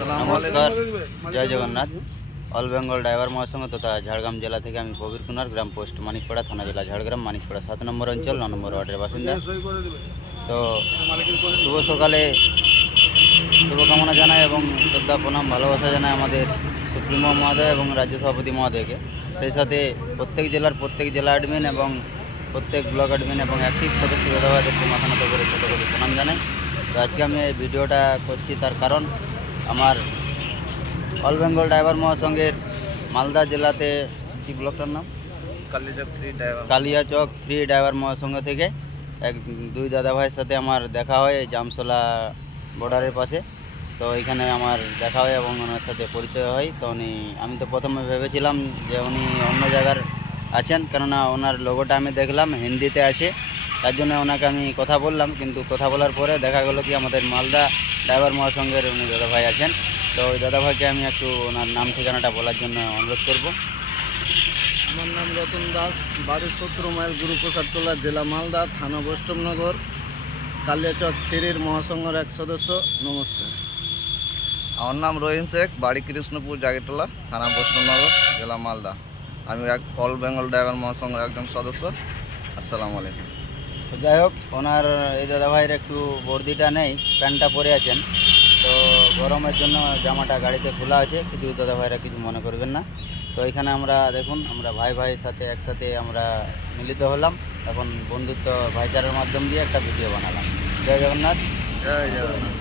নমস্কার, জয় Jagannath. All Bengal driver মহাসংঘ তথা ঝাড়গ্রাম জেলা থেকে আমি প্রবীর কুমার, গ্রাম পোস্ট মানিকপাড়া, থানা জেলা ঝাড়গ্রাম, মানিকপাড়া 7 নম্বর অঞ্চল 9 নম্বর ওয়ার্ডের বাসিন্দা। তো শুভ সকালে শুভকামনা জানাই এবং শ্রদ্ধা প্রণাম ভালোবাসা জানাই আমাদের সুপ্রিমো মহোদয় এবং রাজ্য সভাপতি মহোদয়কে। সেই সাথে প্রত্যেক জেলার প্রত্যেক জেলা অ্যাডমিন এবং প্রত্যেক ব্লক অ্যাডমিন এবং অ্যাক্টিভ সদস্য দাদাভাইদেরকে মাথা নত করে ছোটো করে প্রণাম জানাই। তো আজকে আমি এই ভিডিওটা করছি তার কারণ আমার অল বেঙ্গল ড্রাইভার মহাসংঘের মালদা জেলাতে কি ব্লকটার নাম কালিয়াচক 3 ড্রাইভার মহাসংঘ থেকে দুই দাদা ভাইয়ের সাথে আমার দেখা হয় জামসলা বর্ডারের পাশে। তো এখানে আমার দেখা হয় এবং ওনার সাথে পরিচয় হয়। তো আমি তো প্রথমে ভেবেছিলাম যে উনি অন্য জায়গার আছেন, কেননা ওনার লোগোটা আমি দেখলাম হিন্দিতে আছে, তার জন্য ওনাকে আমি কথা বললাম। কিন্তু কথা বলার পরে দেখা গেল কি আমাদের মালদা ড্রাইভার মহাসংঘের উনি দাদাভাই আছেন। তো ওই দাদাভাইকে আমি একটু ওনার নাম ঠিকানাটা বলার জন্য অনুরোধ করব। আমার নাম রতন দাস, বাড়ি 17 মাইল গুরুপ্রসাদটোলা, জেলা মালদা, থানা বৈষ্ণবনগর, কালিয়াচক 3 মহাসংঘের এক সদস্য। নমস্কার। আমার নাম রহিম শেখ, বাড়ি কৃষ্ণপুর জাগিরটোলা, থানা বৈষ্ণবনগর, জেলা মালদা। আমি অল বেঙ্গল ড্রাইভার মহাসংঘের একজন সদস্য। আসসালামু আলাইকুম। তো যাই হোক, ওনার এই দাদাভাইয়ের একটু বর্দিটা নেই, প্যান্টটা পরে আছেন। তো গরমের জন্য জামাটা গাড়িতে খোলা আছে, কিছু দাদাভাইরা কিছু মনে করবেন না। তো এখানে আমরা দেখুন, আমরা ভাইয়ের সাথে একসাথে আমরা মিলিত হলাম, এখন বন্ধুত্ব ভাইচারার মাধ্যম দিয়ে একটা ভিডিও বানালাম। জয় জগন্নাথ। জয় জগন্নাথ।